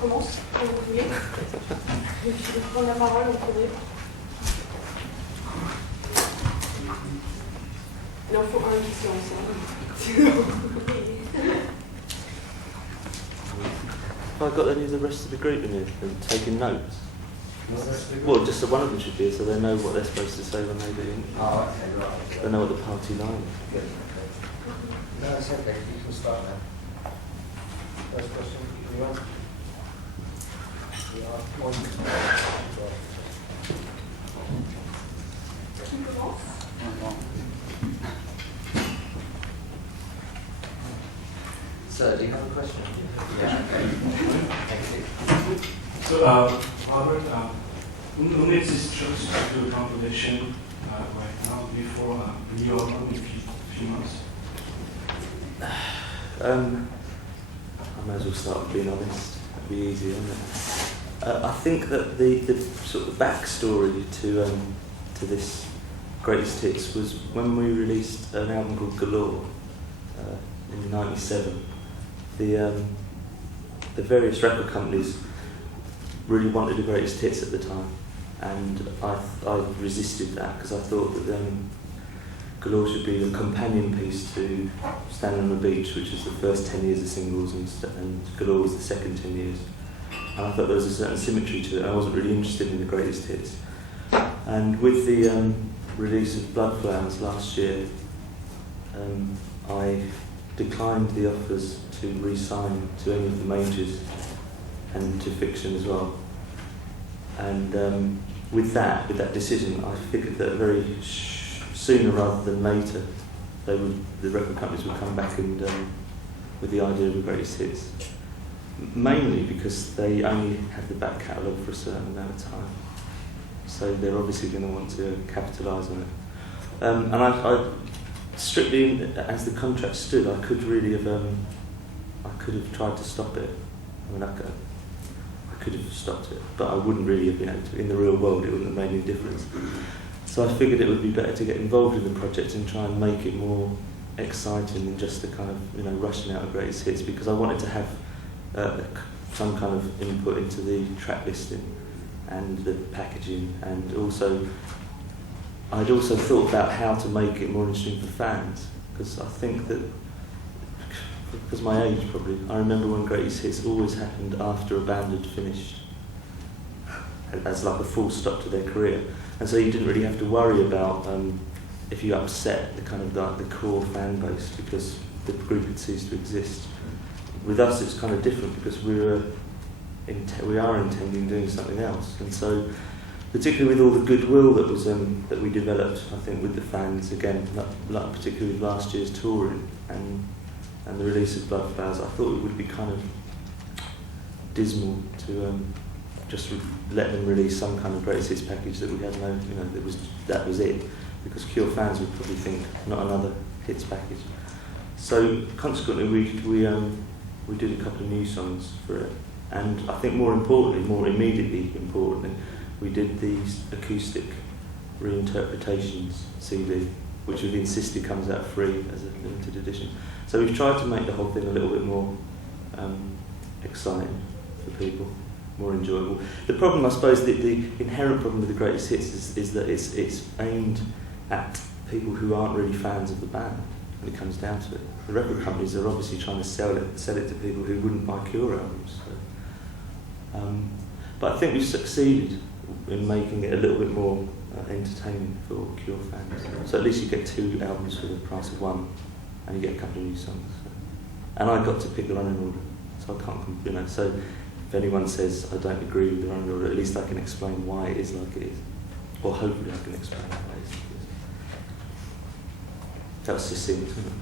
commence, quand vous voulez. Je vais prendre la parole en premier. Il en faut un qui se lance. Have I got any of the rest of the group in here and taking notes? Well, just so one of them should be here so they know what they're supposed to say when they do it. Oh, okay, right. They know what the party line is. Good, okay. No, it's okay, you can start now. First question, anyone? Yeah, one. Qui commence? So, do you have a question? Yeah, okay. Thank you. So, Robert, who makes this choice to do a compilation right now before a new album in a few months? I may as well start with being honest. That'd be easy, wouldn't it? I think that the sort of backstory to this Greatest Hits was when we released an album called Galore in '97. The various record companies really wanted the Greatest Hits at the time, and I resisted that because I thought that Galore should be a companion piece to Standing on the Beach, which was the first 10 years of singles, and Galore was the second 10 years. And I thought there was a certain symmetry to it. I wasn't really interested in the Greatest Hits. And with the release of Blood Flowers last year, I declined the offers to re-sign to any of the majors and to Fiction as well. And with that decision, I figured that very sooner rather than later, the record companies would come back and with the idea of the Greatest Hits. Mainly because they only have the back catalogue for a certain amount of time, so they're obviously going to want to capitalise on it. And I strictly, as the contract stood, I could have tried to stop it. I mean, I could have stopped it, but I wouldn't really have been able to. In the real world, it wouldn't have made any difference. So I figured it would be better to get involved in the project and try and make it more exciting than just the kind of rushing out of Greatest Hits, because I wanted to have some kind of input into the track listing and the packaging, and also I'd also thought about how to make it more interesting for fans, because I think that, because my age probably, I remember when Greatest Hits always happened after a band had finished, as like a full stop to their career, and so you didn't really have to worry about if you upset the kind of the core fan base because the group had ceased to exist. With us, it's kind of different because we are intending doing something else, and so particularly with all the goodwill that was that we developed, I think, with the fans again, like particularly with last year's touring and the release of Blood Flowers, I thought it would be kind of dismal to just let them release some kind of Greatest Hits package that we had no, that was it, because Cure fans would probably think not another hits package. So consequently, we did a couple of new songs for it, and I think more immediately importantly, we did these acoustic reinterpretations CD, which we've insisted comes out free as a limited edition. So we've tried to make the whole thing a little bit more exciting for people, more enjoyable. The problem, I suppose, the inherent problem with the Greatest Hits is that it's aimed at people who aren't really fans of the band when it comes down to it. The record companies are obviously trying to sell it to people who wouldn't buy Cure albums. So. But I think we've succeeded in making it a little bit more entertaining for Cure fans. So at least you get 2 albums for the price of 1, and you get a couple of new songs. So. And I got to pick the running order, so I can't, so if anyone says I don't agree with the running order, at least I can explain why it is like it is. Or hopefully I can explain why it is like it is. That was succinct, isn't it?